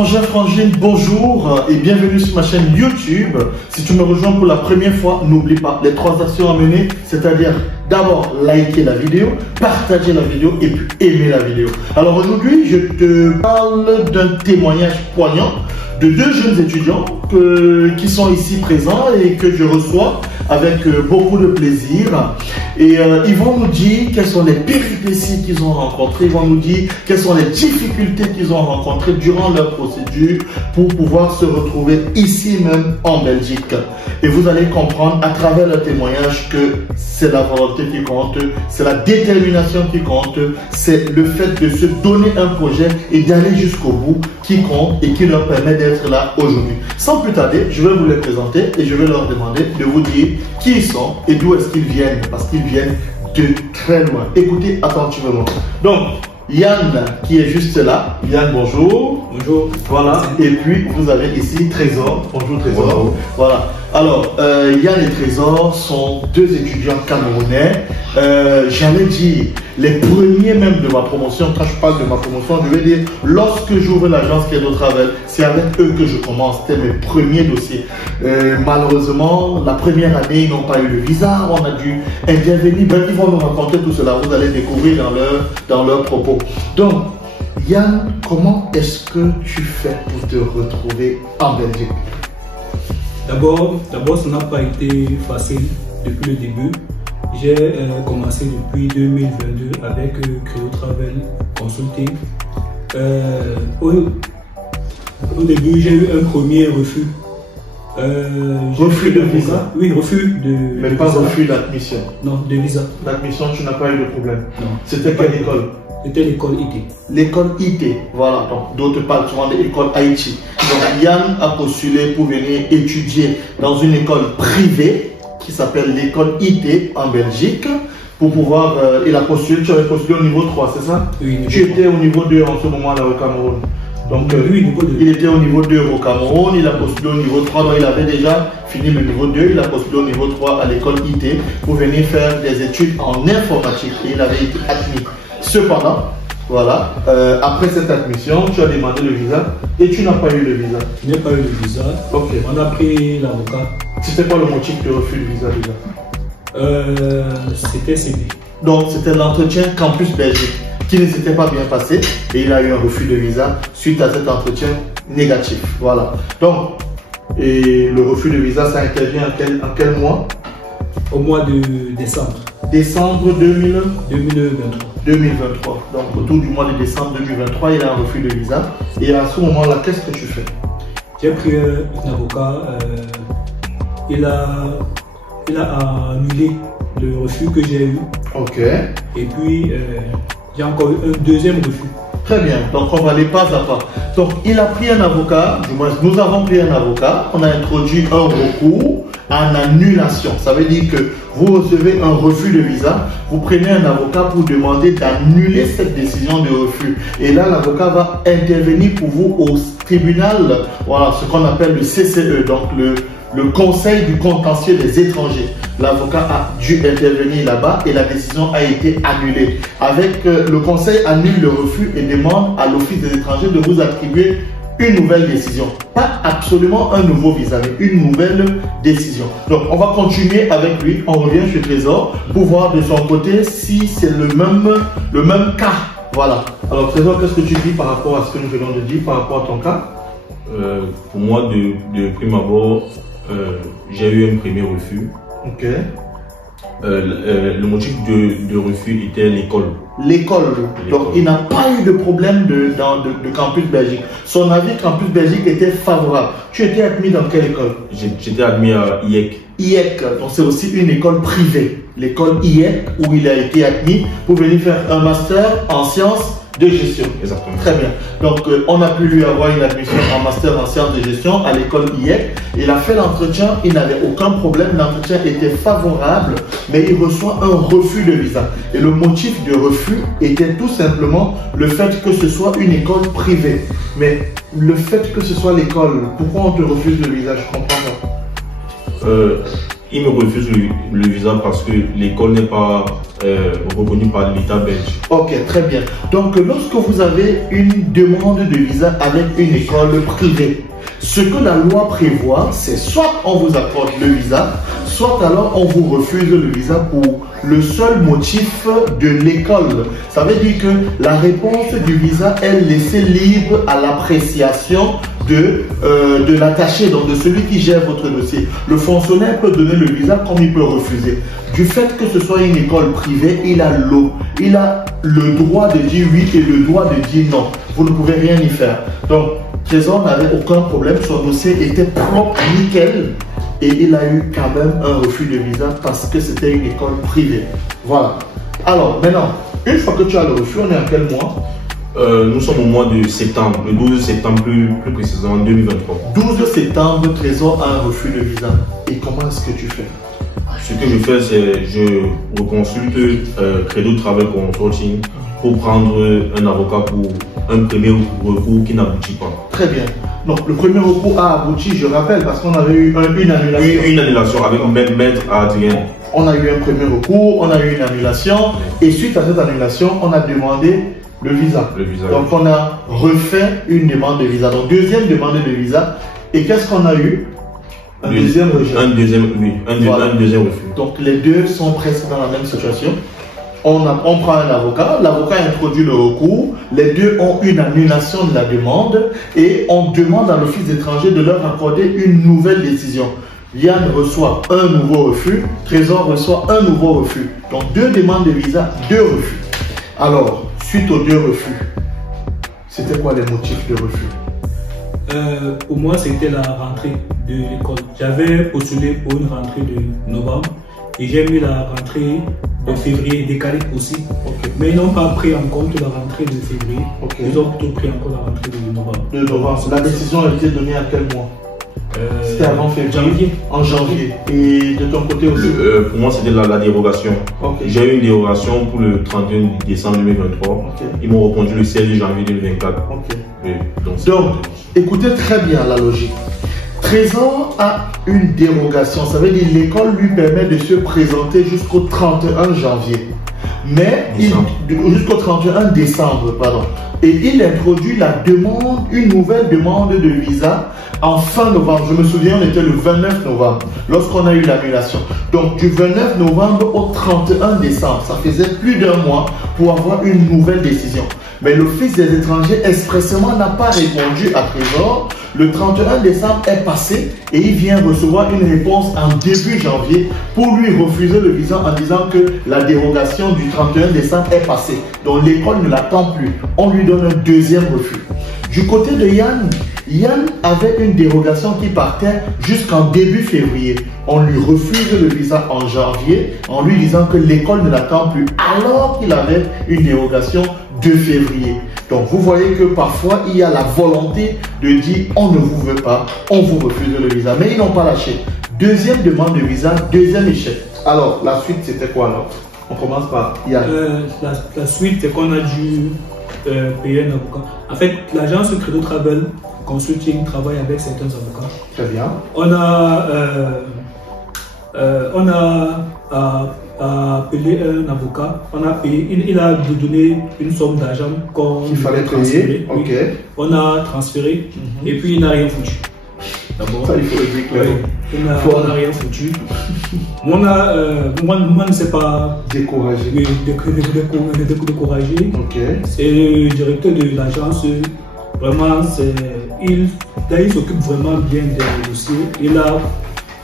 Frangin, frangine, bonjour et bienvenue sur ma chaîne YouTube. Si tu me rejoins pour la première fois, n'oublie pas les 3 actions à mener, c'est-à-dire d'abord liker la vidéo, partager la vidéo et puis aimer la vidéo. Alors aujourd'hui, je te parle d'un témoignage poignant de 2 jeunes étudiants qui sont ici présents et que je reçois avec beaucoup de plaisir. Et ils vont nous dire quelles sont les péripéties qu'ils ont rencontrées, ils vont nous dire quelles sont les difficultés qu'ils ont rencontrées durant leur procédure pour pouvoir se retrouver ici même en Belgique. Et vous allez comprendre à travers leur témoignage que c'est la volonté qui compte, c'est la détermination qui compte, c'est le fait de se donner un projet et d'aller jusqu'au bout qui compte et qui leur permet d'être là aujourd'hui. Sans plus tarder, je vais vous les présenter et je vais leur demander de vous dire qui ils sont et d'où est-ce qu'ils viennent, parce qu'ils viennent de très loin. Écoutez attentivement. Donc, Yann qui est juste là. Yann, bonjour. Bonjour. Voilà. Et puis, vous avez ici Trésor. Bonjour Trésor. Bonjour. Voilà. Alors, Yann et Trésor sont 2 étudiants camerounais. J'allais dire, les premiers même de ma promotion, quand je parle de ma promotion, je vais dire, lorsque j'ouvre l'agence Cadeau Travel, c'est avec eux que je commence. C'était mes premiers dossiers. Malheureusement, la première année, ils n'ont pas eu le visa. On a dû intervenir. Ben, ils vont nous raconter tout cela. Vous allez découvrir dans leurs propos. Donc, Yann, comment est-ce que tu fais pour te retrouver en Belgique? D'abord, ça n'a pas été facile depuis le début. J'ai commencé depuis 2022 avec Cadeau Travel Consulting. Au début, j'ai eu un premier refus. Refus de visa? Oui, refus de Mais pas visa. refus d'admission? Non, de visa. L'admission, tu n'as pas eu de problème? Non. C'était quelle école? C'était l'école IT. L'école IT, voilà. Donc, d'autres parlent souvent de l'école IT. Donc, Yann a postulé pour venir étudier dans une école privée qui s'appelle l'école IT en Belgique. Pour pouvoir, il a postulé, tu avais postulé au niveau 3, c'est ça? Oui, tu étais au niveau 2 en ce moment-là au Cameroun. Donc, oui, niveau 2. Il était au niveau 2 au Cameroun, il a postulé au niveau 3, donc il avait déjà fini le niveau 2, il a postulé au niveau 3 à l'école IT pour venir faire des études en informatique et il avait été admis. Cependant, voilà, après cette admission, tu as demandé le visa et tu n'as pas eu le visa. Je n'ai pas eu le visa. Ok. On a pris l'avocat. C'était quoi le motif de refus de visa déjà? C'était CD. Donc, c'était l'entretien Campus Belgique qui ne s'était pas bien passé et il a eu un refus de visa suite à cet entretien négatif. Voilà. Donc, et le refus de visa, ça intervient en quel mois? Au mois de décembre. Décembre 2023. 2023. Donc, autour du mois de décembre 2023, il a un refus de visa. Et à ce moment-là, qu'est-ce que tu fais? J'ai pris un avocat. Il a annulé le refus que j'ai eu. Ok. Et puis, j'ai encore eu un deuxième refus. Très bien. Donc, on va aller pas à pas. Donc, il a pris un avocat. Du moins, nous avons pris un avocat. On a introduit un recours en annulation. Ça veut dire que vous recevez un refus de visa. Vous prenez un avocat pour demander d'annuler cette décision de refus. Et là, l'avocat va intervenir pour vous au tribunal. Voilà, ce qu'on appelle le CCE. Donc, le Conseil du contentieux des étrangers. L'avocat a dû intervenir là-bas et la décision a été annulée. Avec le Conseil annule le refus et demande à l'Office des étrangers de vous attribuer une nouvelle décision. Pas absolument un nouveau visa, mais une nouvelle décision. Donc, on va continuer avec lui. On revient chez Trésor pour voir de son côté si c'est le même cas. Voilà. Alors, Trésor, qu'est-ce que tu dis par rapport à ce que nous venons de dire, par rapport à ton cas? Pour moi, de prime abord, j'ai eu un premier refus. Ok. Le motif de refus était l'école. L'école. Donc, il n'a pas eu de problème de Campus Belgique. Son avis Campus Belgique était favorable. Tu étais admis dans quelle école? J'étais admis à IEC. IEC, donc c'est aussi une école privée. L'école IEC où il a été admis pour venir faire un master en sciences de gestion. Exactement. Très bien. Donc, on a pu lui avoir une admission en master en sciences de gestion à l'école IEC. Il a fait l'entretien, il n'avait aucun problème. L'entretien était favorable, mais il reçoit un refus de visa. Et le motif de refus était tout simplement le fait que ce soit une école privée. Mais le fait que ce soit l'école, pourquoi on te refuse le visa? Je comprends pas. Il me refuse le visa parce que l'école n'est pas reconnue par l'État belge. Ok, très bien. Donc, lorsque vous avez une demande de visa avec une école privée, ce que la loi prévoit, c'est soit on vous accorde le visa, soit alors on vous refuse le visa pour le seul motif de l'école. Ça veut dire que la réponse du visa est laissée libre à l'appréciation de l'attaché, donc de celui qui gère votre dossier. Le fonctionnaire peut donner le visa comme il peut refuser. Du fait que ce soit une école privée, il a le droit de dire oui et le droit de dire non. Vous ne pouvez rien y faire. Donc, Trésor n'avait aucun problème, son dossier était propre, nickel, et il a eu quand même un refus de visa parce que c'était une école privée. Voilà. Alors, maintenant, une fois que tu as le refus, on est à quel mois? Nous sommes au mois de septembre, le 12 septembre plus précisément 2023. 12 septembre, Trésor a un refus de visa. Et comment est-ce que tu fais? Ce que je fais, c'est je reconsulte Credo Travel Consulting pour prendre un avocat pour un premier recours qui n'aboutit pas. Très bien. Donc le premier recours a abouti, je rappelle, parce qu'on avait eu une annulation. Une annulation avec Maître Adrien. On a eu un premier recours, on a eu une annulation, et suite à cette annulation, on a demandé le visa. Donc on a refait une demande de visa. Donc deuxième demande de visa. Et qu'est-ce qu'on a eu? Un deuxième rejet. Un deuxième refus. Donc les deux sont presque dans la même situation. On prend un avocat, l'avocat introduit le recours, les deux ont une annulation de la demande et on demande à l'office étranger de leur accorder une nouvelle décision. Yann reçoit un nouveau refus, Trésor reçoit un nouveau refus. Donc deux demandes de visa, deux refus. Alors, suite aux deux refus, c'était quoi les motifs de refus? Pour moi, c'était la rentrée de l'école. J'avais postulé pour une rentrée de novembre et j'ai mis la rentrée de février décalée aussi. Okay. Mais ils n'ont pas pris en compte la rentrée de février. Okay. Ils ont plutôt pris en compte la rentrée de novembre. De novembre. La décision a été donnée à quel mois? C'était avant février. Janvier. En janvier. Et de ton côté aussi? Pour moi, c'était la dérogation. Okay. J'ai eu une dérogation pour le 31 décembre 2023. Okay. Ils m'ont reconduit le 16 janvier 2024. Okay. Donc, écoutez très bien la logique. Trésor a une dérogation, ça veut dire l'école lui permet de se présenter jusqu'au 31 janvier. Mais jusqu'au 31 décembre, pardon. Et il introduit une nouvelle demande de visa en fin novembre. Je me souviens, on était le 29 novembre lorsqu'on a eu l'annulation. Donc du 29 novembre au 31 décembre, ça faisait plus d'un mois pour avoir une nouvelle décision. Mais l'Office des étrangers expressément n'a pas répondu à Trésor. Le 31 décembre est passé et il vient recevoir une réponse en début janvier pour lui refuser le visa en disant que la dérogation du 31 décembre est passée. Donc l'école ne l'attend plus. On lui donne un deuxième refus. Du côté de Yann, Yann avait une dérogation qui partait jusqu'en début février. On lui refuse le visa en janvier en lui disant que l'école ne l'attend plus alors qu'il avait une dérogation de février. Donc vous voyez que parfois il y a la volonté de dire on ne vous veut pas, on vous refuse le visa, mais ils n'ont pas lâché. Deuxième demande de visa, deuxième échec. Alors la suite c'était quoi alors? On commence par Yann. La suite c'est qu'on a dû payer un avocat. En fait l'agence Credo Travel Consulting travaille avec certains avocats. Très bien. On a appelé un avocat, on a payé, il a donné une somme d'argent qu'il fallait transférer. Oui. Okay. On a transféré et puis il n'a rien foutu. D'abord, ça il faut le dire clairement. On n'a rien foutu. Moi ne sais pas découragé. Découragé. Okay. C'est le directeur de l'agence. Vraiment, il s'occupe vraiment bien des dossiers.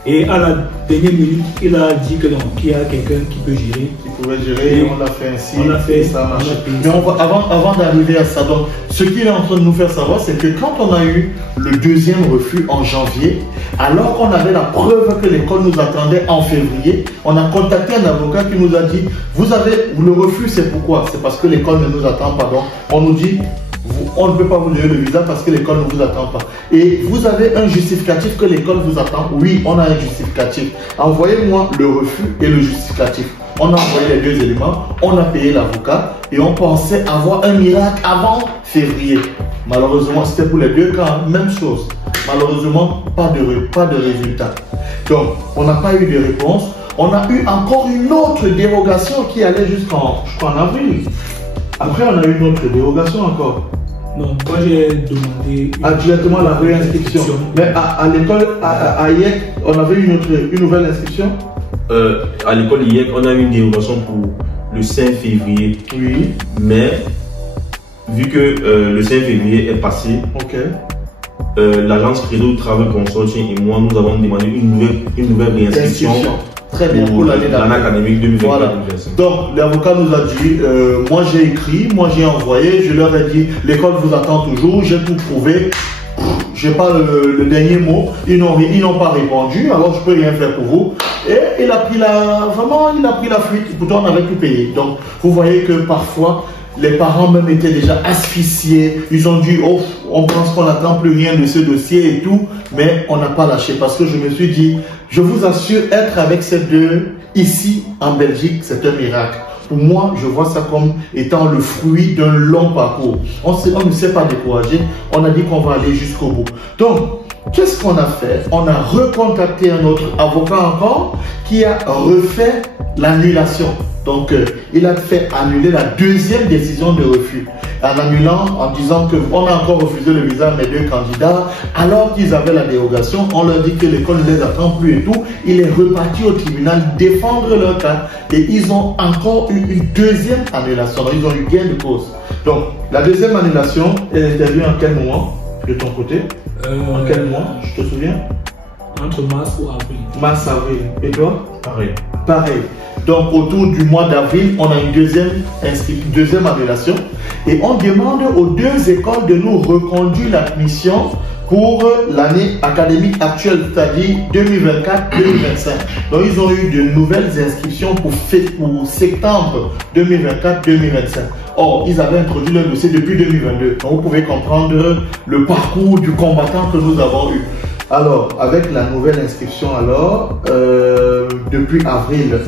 Et à la dernière minute, il a dit que non, qu'il y a quelqu'un qui peut gérer. Il pouvait gérer, et on l'a fait ainsi. On l'a fait, ça marche. Mais avant d'arriver à ça, donc, ce qu'il est en train de nous faire savoir, c'est que quand on a eu le deuxième refus en janvier, alors qu'on avait la preuve que l'école nous attendait en février, on a contacté un avocat qui nous a dit, vous avez le refus, c'est pourquoi? C'est parce que l'école ne nous attend pas. Donc, on nous dit, on ne peut pas vous donner le visa parce que l'école ne vous attend pas. Et vous avez un justificatif que l'école vous attend? Oui, on a un justificatif. Envoyez-moi le refus et le justificatif. On a envoyé les deux éléments, on a payé l'avocat et on pensait avoir un miracle avant février. Malheureusement, c'était pour les deux cas, même chose. Malheureusement, pas de résultat. Donc, on n'a pas eu de réponse. On a eu encore une autre dérogation qui allait jusqu'en, je crois, en avril. Après, on a eu une autre dérogation encore. Non, moi j'ai demandé directement la réinscription. Mais à l'école, à IEC, on avait une nouvelle inscription. À l'école IEC, on a eu une dérogation pour le 5 février. Oui. Mais, vu que le 5 février est passé, l'agence Credo Travel Consortium et moi, nous avons demandé une nouvelle réinscription. Très bien, pour l'année académique 2024. Voilà. Donc, l'avocat nous a dit, moi j'ai écrit, moi j'ai envoyé, je leur ai dit, l'école vous attend toujours, j'ai tout prouvé, j'ai pas le dernier mot, ils n'ont pas répondu, alors je peux rien faire pour vous. Et il a pris la fuite, pourtant on avait tout payé. Donc, vous voyez que parfois, les parents même étaient déjà asphyxiés, ils ont dit, oh, on pense qu'on n'attend plus rien de ce dossier et tout, mais on n'a pas lâché parce que je me suis dit, je vous assure, être avec ces deux ici en Belgique, c'est un miracle. Pour moi, je vois ça comme étant le fruit d'un long parcours. On ne s'est pas découragé, on a dit qu'on va aller jusqu'au bout. Donc, qu'est-ce qu'on a fait? On a recontacté un autre avocat encore qui a refait l'annulation. Donc, il a fait annuler la deuxième décision de refus. En annulant, en disant qu'on a encore refusé le visa à mes deux candidats, alors qu'ils avaient la dérogation, on leur dit que l'école ne les attend plus et tout. Il est reparti au tribunal défendre leur cas et ils ont encore eu une deuxième annulation. Donc, ils ont eu gain de cause. Donc, la deuxième annulation est intervenue en quel moment de ton côté? En quel mois? Je te souviens? Entre mars ou avril. Mars-avril. Et toi? Pareil. Pareil. Donc, autour du mois d'avril, on a une deuxième annulation. Et on demande aux deux écoles de nous reconduire l'admission pour l'année académique actuelle, c'est-à-dire 2024-2025. Donc, ils ont eu de nouvelles inscriptions pour septembre 2024-2025. Or, ils avaient introduit leur dossier depuis 2022. Donc, vous pouvez comprendre le parcours du combattant que nous avons eu. Alors, avec la nouvelle inscription, depuis avril,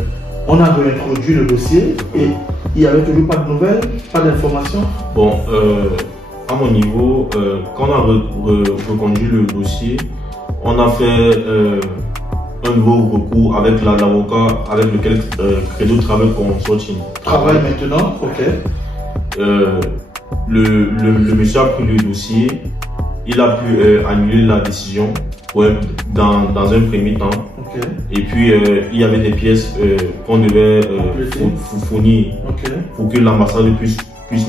on a réintroduit le dossier et il n'y avait toujours pas de nouvelles, pas d'informations. Bon, à mon niveau, quand on a reconduit le dossier, on a fait un nouveau recours avec l'avocat avec lequel Credo Travel Consortium travaille maintenant, ok. Le monsieur a pris le dossier, il a pu annuler la décision dans un premier temps. Okay. Et puis il y avait des pièces qu'on devait fournir pour que l'ambassade puisse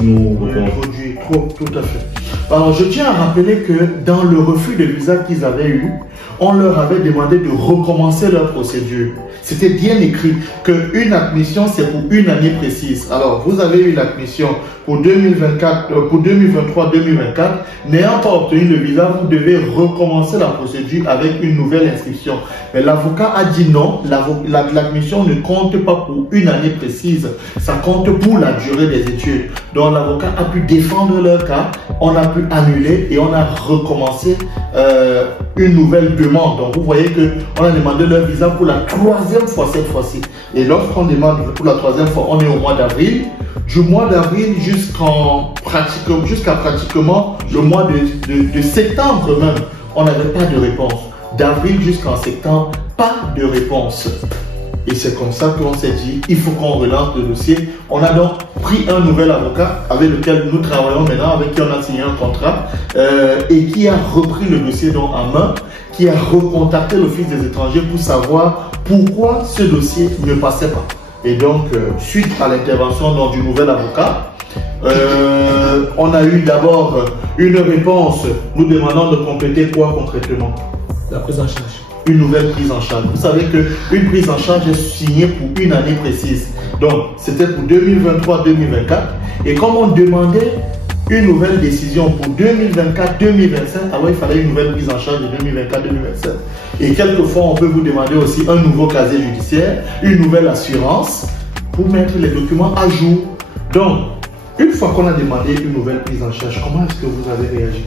nous reprendre. Tout à fait. Alors je tiens à rappeler que dans le refus de visa qu'ils avaient eu, on leur avait demandé de recommencer leur procédure. C'était bien écrit qu'une admission, c'est pour une année précise. Alors, vous avez eu l'admission pour 2023-2024. N'ayant pas obtenu le visa, vous devez recommencer la procédure avec une nouvelle inscription. Mais l'avocat a dit non, l'admission ne compte pas pour une année précise. Ça compte pour la durée des études. Donc, l'avocat a pu défendre leur cas, on a pu annuler et on a recommencé une nouvelle demande. Donc, vous voyez qu'on a demandé leur visa pour la troisième fois cette fois-ci. Et lorsqu'on demande pour la troisième fois, on est au mois d'avril. Du mois d'avril jusqu'à pratiquement le mois de septembre même, on n'avait pas de réponse. D'avril jusqu'en septembre, pas de réponse. Et c'est comme ça qu'on s'est dit, il faut qu'on relance le dossier. On a donc pris un nouvel avocat avec lequel nous travaillons maintenant, avec qui on a signé un contrat et qui a repris le dossier donc en main, qui a recontacté l'Office des étrangers pour savoir pourquoi ce dossier ne passait pas. Et donc, suite à l'intervention du nouvel avocat, on a eu d'abord une réponse nous demandant de compléter quoi concrètement? La prise en charge. Une nouvelle prise en charge. Vous savez qu'une prise en charge est signée pour une année précise. Donc, c'était pour 2023-2024. Et comme on demandait une nouvelle décision pour 2024-2025, alors il fallait une nouvelle prise en charge de 2024-2025. Et quelquefois, on peut vous demander aussi un nouveau casier judiciaire, une nouvelle assurance pour mettre les documents à jour. Donc, une fois qu'on a demandé une nouvelle prise en charge, comment est-ce que vous avez réagi?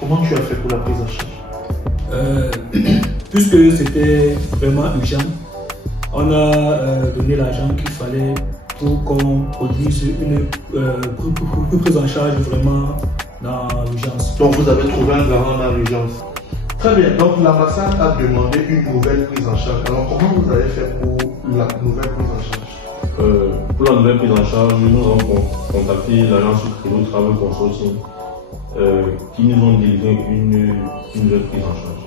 Comment tu as fait pour la prise en charge? Puisque c'était vraiment urgent, on a donné l'argent qu'il fallait pour qu'on produise une prise en charge vraiment dans l'urgence. Donc vous avez trouvé un garant dans l'urgence. Très bien, donc l'ambassade a demandé une nouvelle prise en charge. Alors comment vous avez fait pour la nouvelle prise en charge? Pour la nouvelle prise en charge, nous avons contacté l'agence Credo Travel Consulting qui nous ont délivré une nouvelle prise en charge.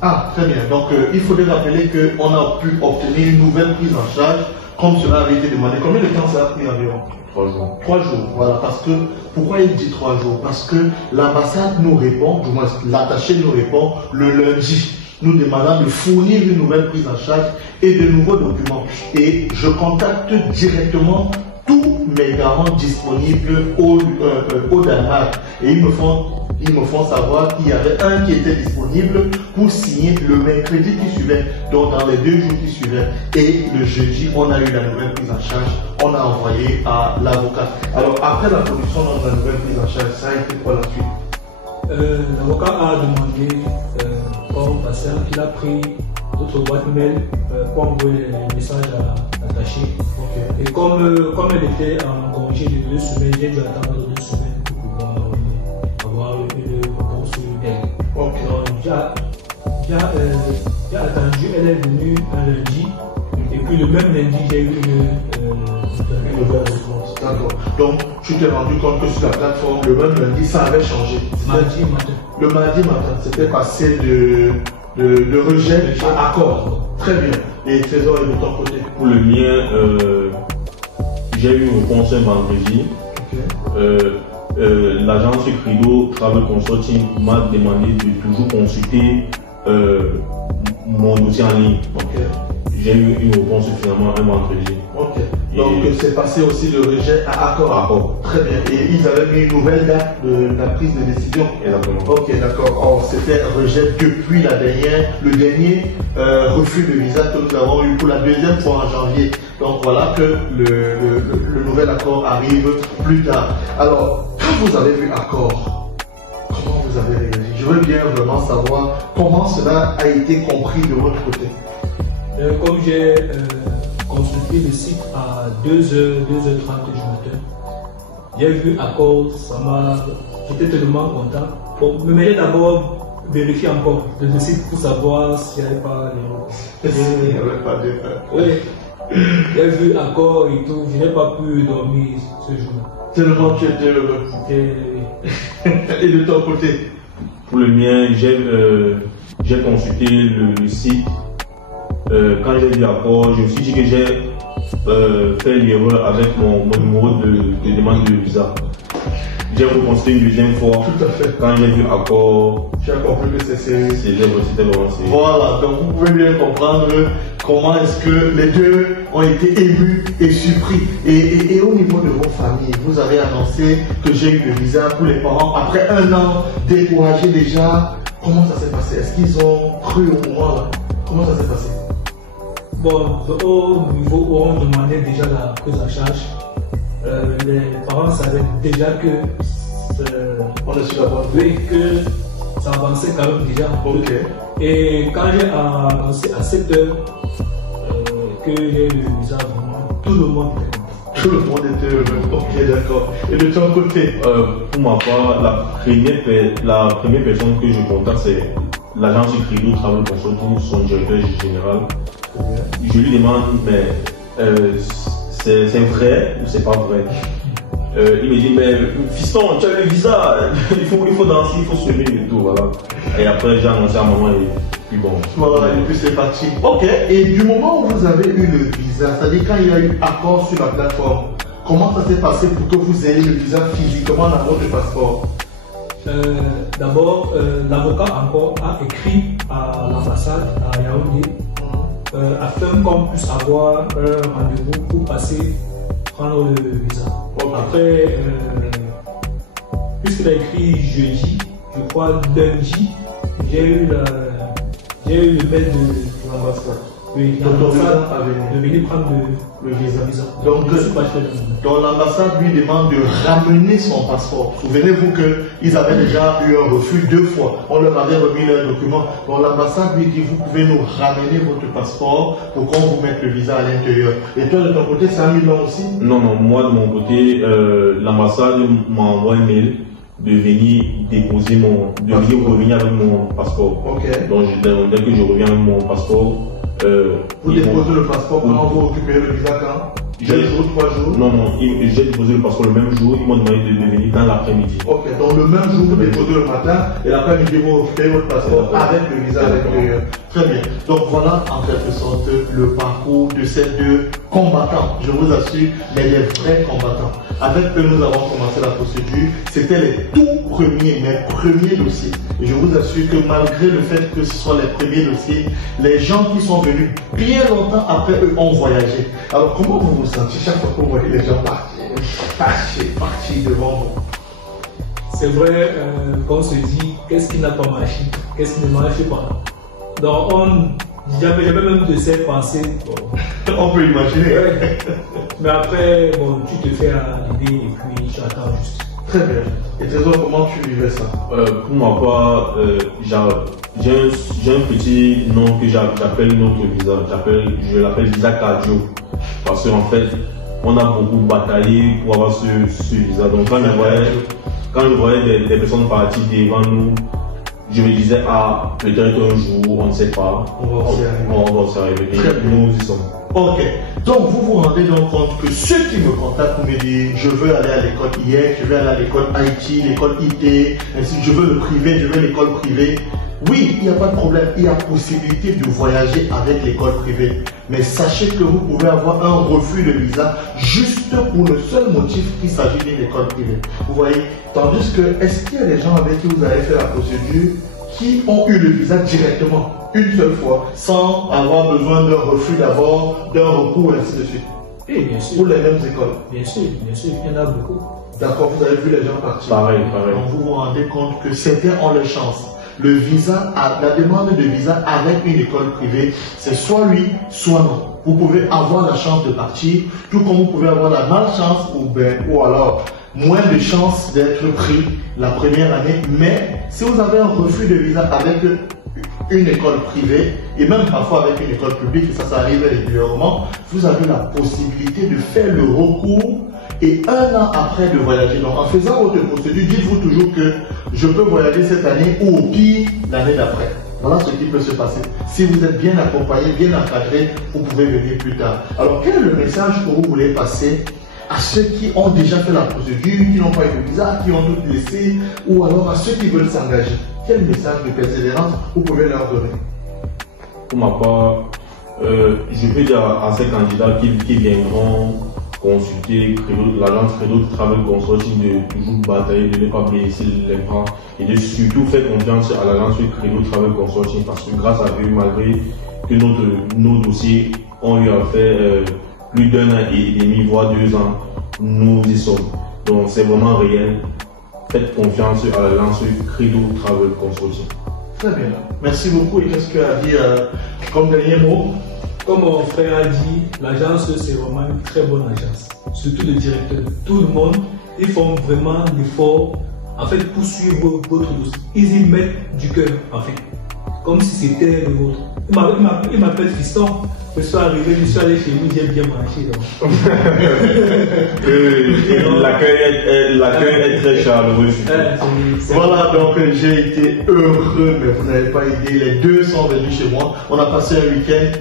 Ah, très bien. Donc il faudrait rappeler qu'on a pu obtenir une nouvelle prise en charge comme cela avait été demandé. Combien de temps ça a pris environ? 3 jours. 3 jours, voilà, parce que, pourquoi il dit 3 jours? Parce que l'ambassade nous répond, du moins l'attaché nous répond le lundi, nous demandant de fournir une nouvelle prise en charge et de nouveaux documents. Et je contacte directement tous mes garants disponibles au Danemark. Et ils me font savoir qu'il y avait un qui était disponible pour signer le mercredi qui suivait, donc dans les 2 jours qui suivaient. Et le jeudi, on a eu la nouvelle prise en charge, on a envoyé à l'avocat. Alors après la production de la nouvelle prise en charge, ça a été quoi la suite? L'avocat a demandé au patient qu'il a pris d'autres boîtes mail pour envoyer les messages à l'attaché. Et comme elle était en congé de 2 semaines, j'ai dû attendre 2 semaines pour pouvoir avoir une réponse d'elle. Okay. Donc j'ai attendu, elle est venue un lundi, et puis le même lundi, j'ai eu une nouvelle réponse. D'accord. Donc tu t'es rendu compte que sur la plateforme, le même lundi, ça avait changé. Mardi matin. Le mardi matin, c'était passé de rejet à accord. Très bien. Et Trésor est de ton côté? Pour le mien, j'ai eu une réponse un vendredi. Okay. L'agence Credo Travel Consulting m'a demandé de toujours consulter mon dossier en ligne. Okay. J'ai eu une réponse finalement un vendredi. Ok. Donc c'est passé aussi de rejet à accord. Très bien. Et ils avaient mis une nouvelle date de la prise de décision. Exactement. Ok, d'accord. Or, c'était rejet depuis le dernier refus de visa que nous avons eu pour la 2e fois en janvier. Donc voilà que le nouvel accord arrive plus tard. Alors, quand vous avez vu accord, comment vous avez réagi? Je veux bien vraiment savoir comment cela a été compris de votre côté. Comme j'ai consulté le site à 2h30 du matin, j'ai vu accord, j'étais tellement content. Bon, mais j'ai d'abord vérifié encore le site pour savoir s'il n'y avait pas d'erreur. Oui, j'ai vu accord et tout, je n'ai pas pu dormir ce jour-là. Tellement tu étais heureux. Et de ton côté? Pour le mien, j'ai consulté le site. Quand j'ai dit accord, je me suis dit que j'ai fait l'erreur avec mon numéro de demande de visa. J'ai reconstruit une 2e fois. Tout à fait. Quand j'ai vu accord, tu as compris que c'est sérieux. C'était vraiment sérieux. Voilà, donc vous pouvez bien comprendre comment est-ce que les deux ont été émus et surpris. Et au niveau de vos familles, vous avez annoncé que j'ai eu le visa pour les parents. Après 1 an, découragés déjà, comment ça s'est passé? Est-ce qu'ils ont cru au moment là? Comment ça s'est passé? Bon, au niveau où on demandait déjà la prise en charge, les parents savaient déjà que on est sur la bonne voie, que ça avançait quand même déjà. Ok. Et quand j'ai avancé à 7 heures, que j'ai eu le visa, vraiment, tout le monde était content. Tout le monde était heureux. Ok, d'accord. Et de ton côté? Pour ma part, la première personne que je contacte, c'est l'agence Credo Travel Consulting, son directeur général. Je lui demande, mais c'est vrai ou c'est pas vrai? Il me dit, mais fiston, tu as le visa, il faut danser, il faut se lever et tout, voilà. Et après, j'ai annoncé à maman et puis bon. Voilà, et puis c'est parti. Ok, et du moment où vous avez eu le visa, c'est-à-dire quand il y a eu accord sur la plateforme, comment ça s'est passé pour que vous ayez le visa physiquement dans votre passeport? D'abord, l'avocat encore a écrit à l'ambassade à Yaoundé afin qu'on puisse avoir un rendez-vous pour prendre le visa. Okay. Après, puisqu'il a écrit jeudi, je crois lundi, j'ai eu le mail de l'ambassade. Oui, l'ambassade de venir prendre le visa. Donc l'ambassade lui demande de ramener son passeport. Souvenez-vous qu'ils avaient déjà eu un refus 2 fois. On leur avait remis leurs documents. Donc l'ambassade lui dit, vous pouvez nous ramener votre passeport pour qu'on vous mette le visa à l'intérieur. Et toi de ton côté, ça a mis long aussi? Non, moi de mon côté, l'ambassade m'a envoyé un mail de venir déposer de venir revenir avec mon passeport. Ok. Donc dès que je reviens avec mon passeport, vous déposez le passeport quand vous récupérez le visa quand 2 jours, 3 jours? Non, j'ai déposé le passeport le même jour, ils m'ont demandé de venir dans l'après-midi. Ok, donc le même jour, vous déposez le matin et l'après-midi, vous récupérez votre passeport avec le visa. Très bien. Donc voilà en quelque sorte le parcours de ces deux combattants, je vous assure, mais les vrais combattants. Avec eux, nous avons commencé la procédure. C'était les tout premiers, mes premiers dossiers. Et je vous assure que malgré le fait que ce soit les premiers dossiers, les gens qui sont venus bien longtemps après eux ont voyagé. Alors comment vous vous sentez chaque fois que vous voyez les gens partir devant vous? C'est vrai qu'on se dit, qu'est-ce qui n'a pas marché? Qu'est-ce qui ne marche pas? Donc j'avais même de ces pensées. Bon. On peut imaginer. Mais après, bon, tu te fais à l'idée et puis tu attends juste. Très bien. Et Trésor, comment tu vivais ça? Pour ma part, j'ai un petit nom que j'appelle notre visa. Je l'appelle visa cardio. Parce qu'en fait, on a beaucoup bataillé pour avoir ce visa. Donc quand je voyais des personnes partir devant nous, je me disais, ah, peut-être un jour, on ne sait pas, on va s'y arriver. Et nous y sommes. Ok, donc vous vous rendez donc compte que ceux qui me contactent pour me dire je veux aller à l'école IEC, je veux aller à l'école IT, l'école IT, ainsi je veux le privé, je veux l'école privée. Oui, il n'y a pas de problème, il y a possibilité de voyager avec l'école privée. Mais sachez que vous pouvez avoir un refus de visa juste pour le seul motif qu'il s'agit d'une école privée. Vous voyez, tandis que est-ce qu'il y a des gens avec qui vous avez fait la procédure qui ont eu le visa directement, une seule fois, sans avoir besoin d'un refus d'abord, d'un recours, et ainsi de suite? Et bien sûr. Pour les mêmes écoles? Bien sûr, il y en a beaucoup. D'accord, vous avez vu les gens partir. Pareil. Donc vous vous rendez compte que certains ont leur chance. Le visa, la demande de visa avec une école privée, c'est soit oui, soit non. Vous pouvez avoir la chance de partir, tout comme vous pouvez avoir la malchance ou alors moins de chances d'être pris la première année. Mais si vous avez un refus de visa avec une école privée et même parfois avec une école publique, et ça arrive régulièrement, vous avez la possibilité de faire le recours et 1 an après de voyager. Donc en faisant votre procédure, dites-vous toujours que je peux voyager cette année ou au pire l'année d'après. Voilà ce qui peut se passer. Si vous êtes bien accompagné, bien encadré, vous pouvez venir plus tard. Alors quel est le message que vous voulez passer à ceux qui ont déjà fait la procédure, qui n'ont pas eu de visa, qui ont tout laissé, ou alors à ceux qui veulent s'engager? Quel message de persévérance vous pouvez leur donner? Pour ma part, je peux dire à ces candidats qui viendront consulter l'agence Credo Travel Consortium de toujours batailler, de ne pas blesser les bras et de surtout faire confiance à l'agence Credo Travel Consortium parce que grâce à eux, malgré que nos dossiers ont eu à faire plus d'1 an et demi, voire 2 ans, nous y sommes. Donc c'est vraiment réel. Faites confiance à l'agence Credo Travel Consortium. Très bien. Merci beaucoup. Et qu'est-ce que tu as à dire comme dernier mot? Comme mon frère a dit, l'agence c'est vraiment une très bonne agence. Surtout le directeur. Tout le monde, ils font vraiment l'effort en fait pour suivre votre dossier. Ils y mettent du cœur en fait. Comme si c'était le vôtre. Il m'appelle fiston. Je suis arrivé, je suis allé chez lui, j'ai bien marché. L'accueil est très chaleureux. Voilà, donc j'ai été heureux, mais vous n'avez pas idée. Les deux sont venus chez moi. On a passé un week-end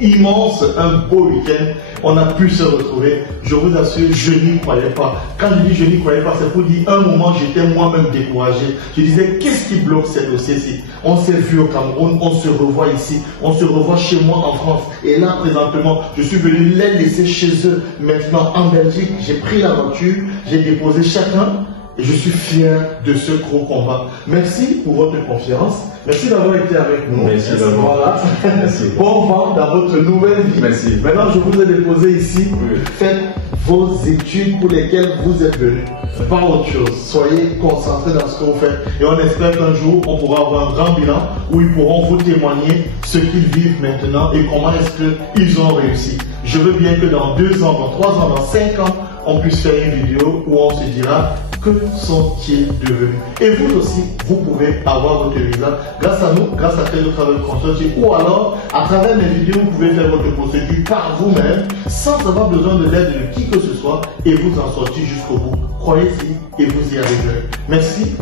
immense, un beau week-end. On a pu se retrouver. Je vous assure, je n'y croyais pas. Quand je dis je n'y croyais pas, c'est pour dire un moment j'étais moi-même découragé. Je disais qu'est-ce qui bloque ces dossiers-ci? On s'est vu au Cameroun, on se revoit ici, on se revoit chez moi en France. Et là présentement, je suis venu les laisser chez eux. Maintenant en Belgique, j'ai pris la voiture, j'ai déposé chacun. Et je suis fier de ce gros combat. Merci pour votre confiance. Merci d'avoir été avec nous. Merci d'avoir. Voilà. Merci. Bon vent dans votre nouvelle vie. Merci. Maintenant, je vous ai déposé ici. Oui. Faites vos études pour lesquelles vous êtes venus. Pas autre chose. Soyez concentrés dans ce que vous faites. Et on espère qu'un jour, on pourra avoir un grand bilan où ils pourront vous témoigner ce qu'ils vivent maintenant et comment est-ce qu'ils ont réussi. Je veux bien que dans 2 ans, dans 3 ans, dans 5 ans, on puisse faire une vidéo où on se dira Que sont-ils devenus? Et vous aussi, vous pouvez avoir votre visa grâce à nous, grâce à Credo Travel Consulting, ou alors à travers mes vidéos, vous pouvez faire votre procédure par vous-même sans avoir besoin de l'aide de qui que ce soit et vous en sortir jusqu'au bout. Croyez-y et vous y arriverez. Merci.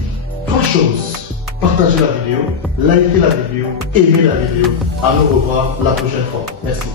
3 choses. Partagez la vidéo, likez la vidéo, aimez la vidéo. À nous revoir la prochaine fois. Merci.